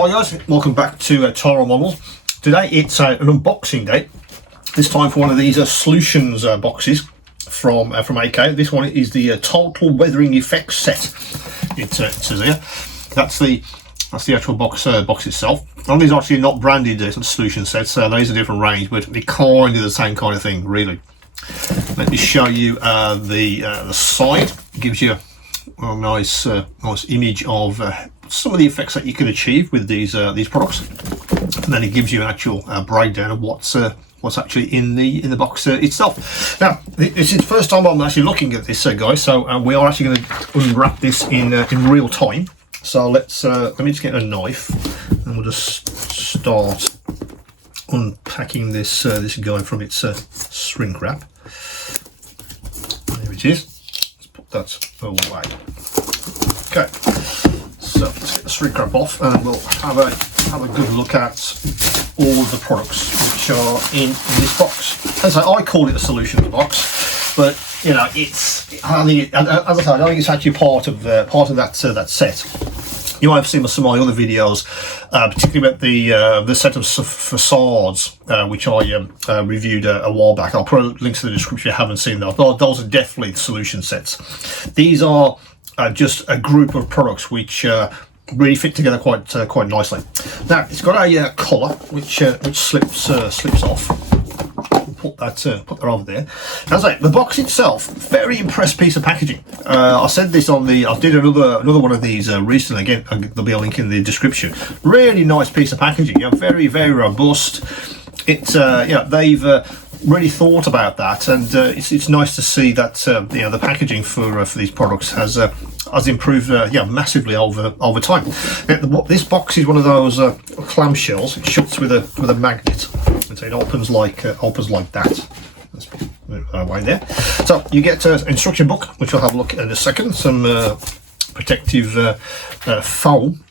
Hi guys, welcome back to Tara Models. Today it's an unboxing day. This time for one of these solutions boxes from AK. This one is the Total Weathering Effects set. It says here. That's the actual box itself. And these are actually not branded solution sets. These are a different range, but they're kind of the same kind of thing, really. Let me show you the side. It gives you a nice image of some of the effects that you can achieve with these products, and then it gives you an actual breakdown of what's actually in the box itself. Now, this is the first time I'm actually looking at this, guys. So we are actually going to unwrap this in real time. So let me just get a knife, and we'll just start unpacking this guy from its shrink wrap. There it is. Let's put that away. Okay. So let's get the shrink wrap off, and we'll have a good look at all of the products which are in this box. As I call it a solutions box, but you know, as I say, I don't think it's actually part of that set. You might have seen some of my other videos, particularly about the set of facades, which I reviewed a while back. I'll put links in the description if you haven't seen those. Those are definitely the solution sets. These are just a group of products which really fit together quite nicely. Now it's got a collar which slips off. Put that over there. As I say, the box itself, very impressed piece of packaging. I said this I did another one of these recently. Again, there'll be a link in the description. Really nice piece of packaging. Yeah, very robust. It's they've really thought about that, and it's nice to see that the packaging for these products has improved massively over time. Now, this box is one of those clamshells. It shuts with a magnet, and so it opens like that. Let's put it away there. So you get an instruction book, which we'll have a look at in a second. Some protective foam.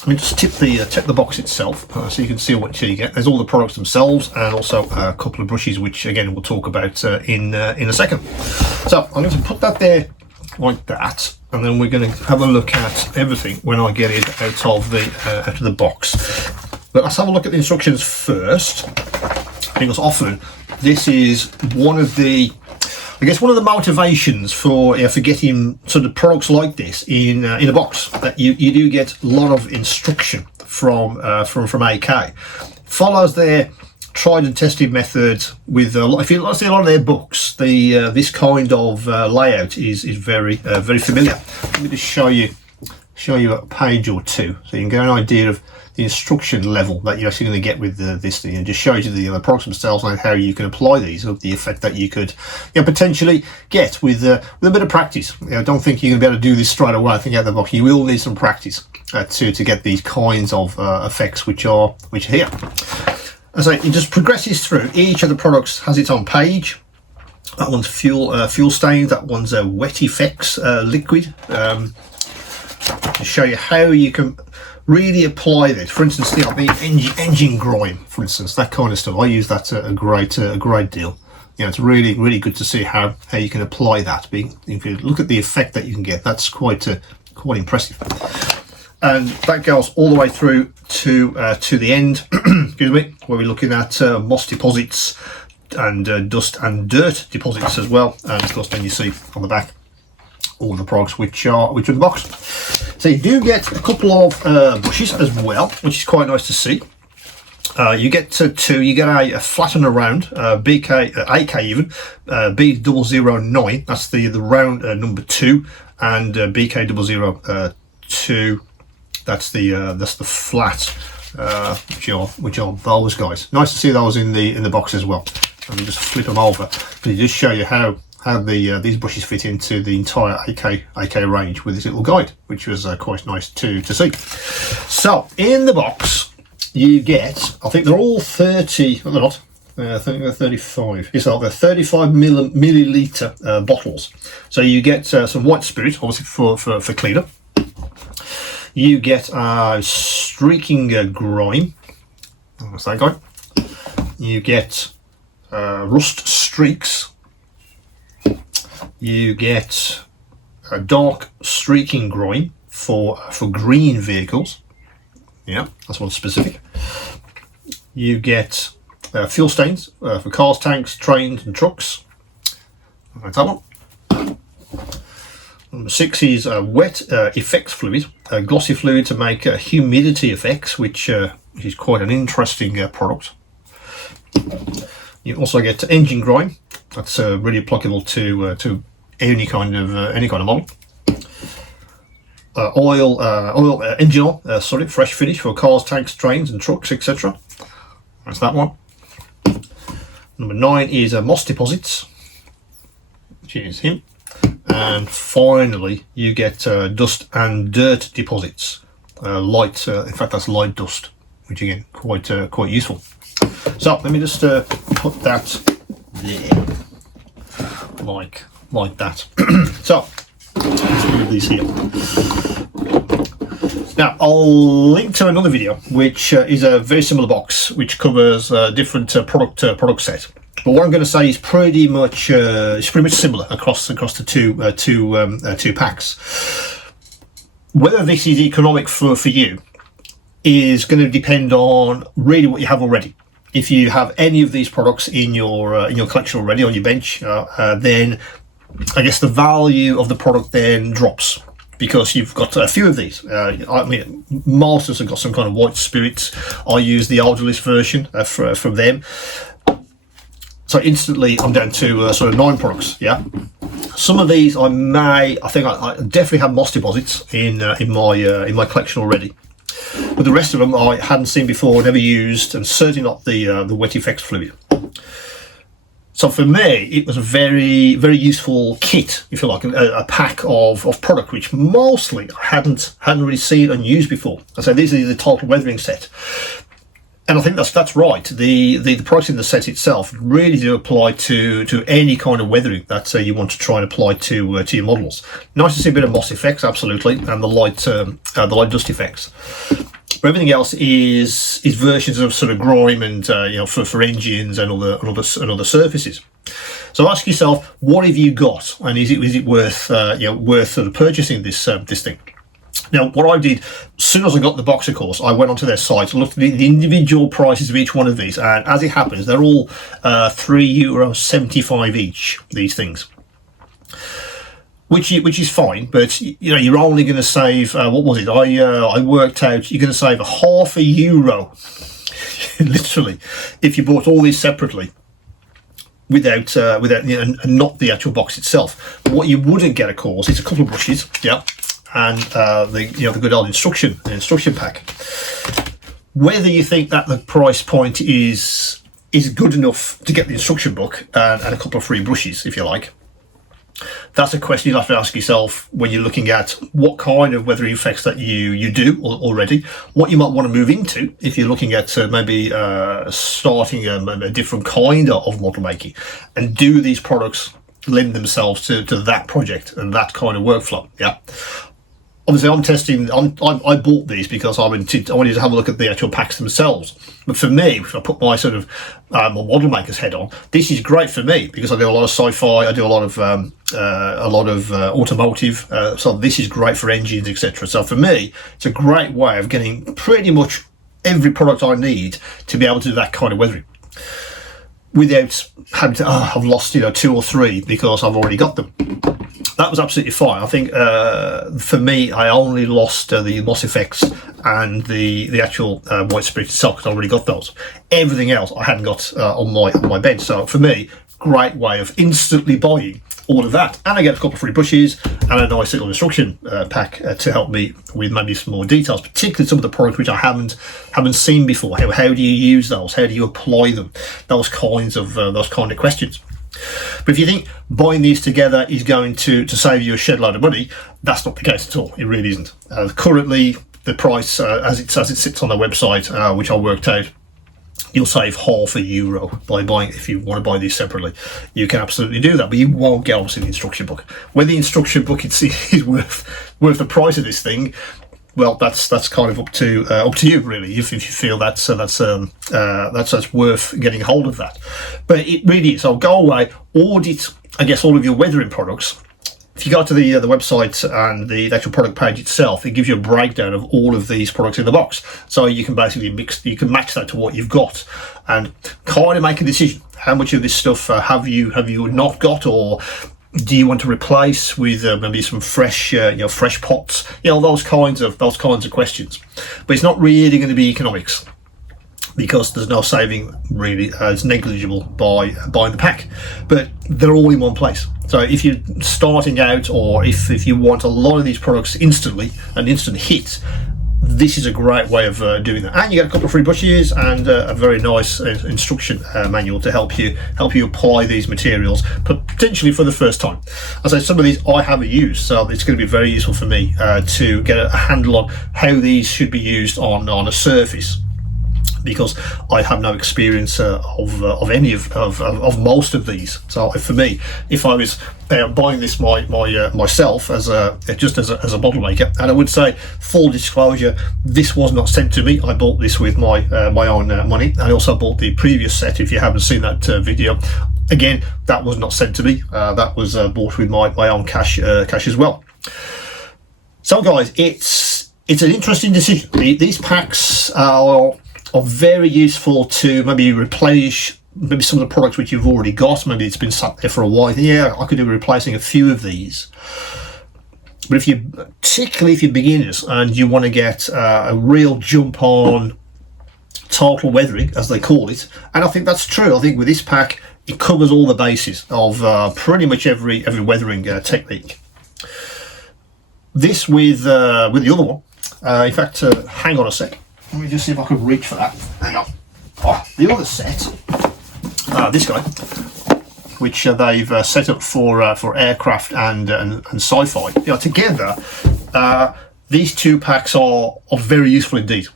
Let me just tip the box itself so you can see what you get. There's all the products themselves, and also a couple of brushes, which again we'll talk about in a second. So I'm going to put that there like that, and then we're going to have a look at everything when I get it out of the box. But let's have a look at the instructions first, because often this is one of the motivations for getting sort of products like this in a box, that you do get a lot of instruction from AK. Follows their tried and tested methods with if you see a lot of their books. This kind of layout is very familiar. Let me just show you a page or two so you can get an idea of the instruction level that you're actually going to get with this thing. It just shows you the products themselves and how you can apply these, of the effect that you could potentially get with a bit of practice. I don't think you're going to be able to do this straight away. I think out of the box you will need some practice to get these kinds of effects which are here. As it just progresses through. Each of the products has its own page. That one's fuel stains. That one's a wet effects liquid. To show you how you can really apply this. For instance, the engine grime, for instance, that kind of stuff. I use that a great deal. It's really good to see how you can apply that. If you look at the effect that you can get, that's quite impressive. And that goes all the way through to the end. Excuse me, where we're looking at moss deposits and dust and dirt deposits as well. And of course, then you see on the back all the products which are in the box. So you do get a couple of brushes as well, which is quite nice to see. You get two. You get a flat and a round, AK even, B009. That's the round number 2, and BK002. That's the flat, which are those guys. Nice to see those in the box as well. Let me just flip them over to just show you how these brushes fit into the entire AK range with this little guide, which was quite nice to see. So in the box you get, I think they're all 30, well, they're not, I think they're 35. Yes, they're 35 milliliter bottles. So you get some white spirit, obviously for cleanup. You get streaking grime. What's that guy? You get rust streaks. You get a dark streaking grime for green vehicles. Yeah, that's one specific. You get fuel stains for cars, tanks, trains and trucks. That's that one. Number 6 is wet effects fluid, glossy fluid to make humidity effects, which is quite an interesting product. You also get engine grime. That's really applicable to any kind of model. Engine oil, fresh finish for cars, tanks, trains and trucks, etc. That's that one. Number 9 is moss deposits, which is him. And finally, you get dust and dirt deposits. Light, in fact, that's light dust, which again, quite useful. So let me just put that there, like that. So let's move these here. Now I'll link to another video, which is a very similar box, which covers different product set. But what I'm going to say is pretty much similar across the two packs. Whether this is economic for you is going to depend on really what you have already. If you have any of these products in your collection already on your bench, then I guess the value of the product then drops, because you've got a few of these. I mean, Masters have got some kind of white spirits. I use the Ardulis version from them. So instantly I'm down to sort of 9 products. Yeah, some of these I definitely have moss deposits in my collection already, but the rest of them I hadn't seen before, never used, and certainly not the wet effects fluid. So for me, it was a very, very useful kit, if you like, a pack of product which mostly I hadn't really seen and used before. So this is the total weathering set. And I think that's right. The price in the set itself really do apply to any kind of weathering that you want to try and apply to your models. Nice to see a bit of moss effects, absolutely, and the light dust effects. But everything else is versions of sort of grime and for engines and other surfaces. So ask yourself, what have you got, and is it worth sort of purchasing this thing? Now, what I did, as soon as I got the box, of course, I went onto their site and looked at the individual prices of each one of these, and as it happens, they're all €3.75 each, these things. Which is fine, but you're only going to save what was it? I worked out you're going to save €0.50, literally, if you bought all these separately, without and not the actual box itself. But what you wouldn't get, of course, is a couple of brushes, yeah, and the good old instruction pack. Whether you think that the price point is good enough to get the instruction book and a couple of free brushes, if you like, that's a question you have to ask yourself when you're looking at what kind of weathering effects that you do already, what you might want to move into if you're looking at maybe starting a different kind of model making, and do these products lend themselves to that project and that kind of workflow. Yeah. Obviously, I'm testing. I bought these because I wanted to have a look at the actual packs themselves. But for me, if I put my sort of my model maker's head on, this is great for me because I do a lot of sci-fi. I do a lot of automotive. So this is great for engines, etc. So for me, it's a great way of getting pretty much every product I need to be able to do that kind of weathering, without having to, I've lost 2 or 3 because I've already got them. That was absolutely fine. I think for me, I only lost the moss effects and the actual white spirit itself because I already got those. Everything else I hadn't got on my bench. So for me, great way of instantly buying all of that, and I get a couple of free brushes and a nice little instruction pack to help me with maybe some more details, particularly some of the products which I haven't seen before. How do you use those? How do you apply them? Those kind of questions. But if you think buying these together is going to save you a shed load of money, that's not the case at all. It really isn't. Currently, the price as it sits on their website, which I worked out, you'll save €0.50 by buying. If you want to buy these separately, you can absolutely do that, but you won't get obviously the instruction book. Whether the instruction book is worth the price of this thing, well, that's kind of up to you really. If you feel that's worth getting hold of that, but it really is. So go away, audit, I guess, all of your weathering products, if you go to the website and the actual product page itself, it gives you a breakdown of all of these products in the box. So you can basically you can match that to what you've got and kind of make a decision. How much of this stuff have you not got, or do you want to replace with maybe some fresh fresh pots? Those kinds of questions. But it's not really going to be economics, because there's no saving really. It's negligible by buying the pack, but they're all in one place. So if you're starting out, or if you want a lot of these products instantly, an instant hit, this is a great way of doing that. And you get a couple of free brushes and a very nice instruction manual to help you apply these materials, potentially for the first time. As I say, some of these I haven't used, so it's going to be very useful for me to get a handle on how these should be used on a surface, because I have no experience of any of most of these. So for me, if I was buying this myself as a bottle maker, and I would say, full disclosure, this was not sent to me. I bought this with my own money, and I also bought the previous set. If you haven't seen that video, again, that was not sent to me. That was bought with my own cash as well. So guys, it's an interesting decision. These packs are very useful to maybe replenish maybe some of the products which you've already got. Maybe it's been sat there for a while. Yeah, I could do replacing a few of these. But particularly if you're beginners and you want to get a real jump on total weathering, as they call it, and I think that's true. I think with this pack, it covers all the bases of pretty much every weathering technique. This with the other one. In fact, hang on a sec. Let me just see if I can reach for that. Hang on. The other set, this guy, which they've set up for aircraft and sci-fi. Together, these two packs are very useful indeed.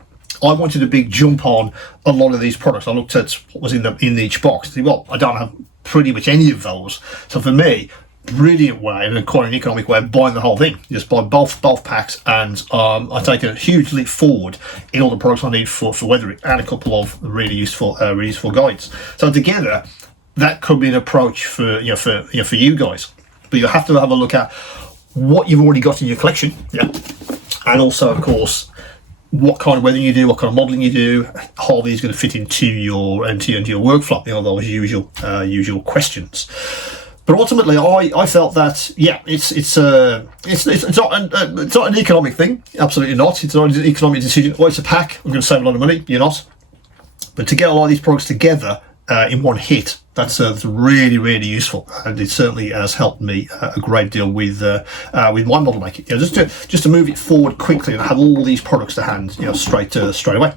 I wanted a big jump on a lot of these products. I looked at what was in each box. Well, I don't have pretty much any of those. So for me, brilliant way, and quite an economic way of buying the whole thing. Just buy both packs, and I take a huge leap forward in all the products I need for weathering, and a couple of really useful guides. So together, that could be an approach for you guys. But you have to have a look at what you've already got in your collection, and also, of course, what kind of weathering you do, what kind of modelling you do, how these going to fit into your workflow. Those usual questions. But ultimately, I felt that it's not an economic thing. Absolutely not. It's not an economic decision. Well, it's a pack. I'm going to save a lot of money. You're not. But to get a lot of these products together in one hit, that's really, really useful, and it certainly has helped me a great deal with my model making. Just to move it forward quickly and have all these products to hand, straight away.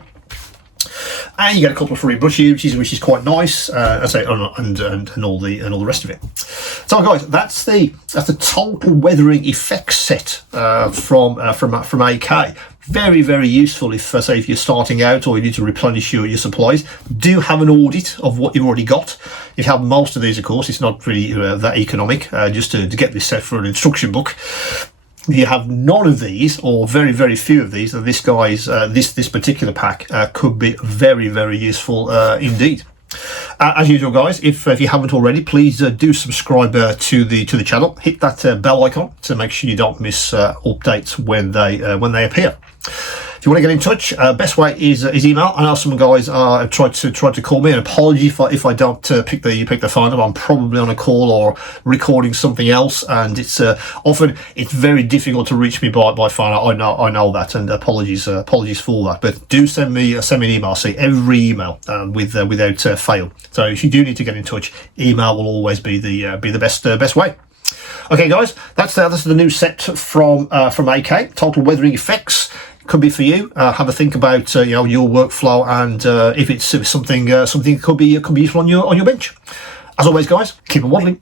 And you get a couple of free brushes, which is quite nice, and all the rest of it. So guys, that's the total weathering effects set from AK. Very, very useful if you're starting out or you need to replenish your supplies. Do have an audit of what you've already got. If you have most of these, of course, it's not really that economic, just to get this set for an instruction book. If you have none of these, or very, very few of these, then this particular pack could be very, very useful indeed. As usual, guys, if you haven't already, please do subscribe to the channel. Hit that bell icon to make sure you don't miss updates when they appear. If you want to get in touch, best way is email. I know some guys have tried to call me, and apology if I don't pick the phone up. I'm probably on a call or recording something else, and it's often very difficult to reach me by phone. I know that, and apologies for that. But do send me an email. I see every email without fail. So if you do need to get in touch, email will always be the best way. Okay, guys, that's the new set from AK, Total Weathering Effects. Could be for you. Have a think about your workflow, and if it's something could be useful on your bench. As always, guys, keep on modelling.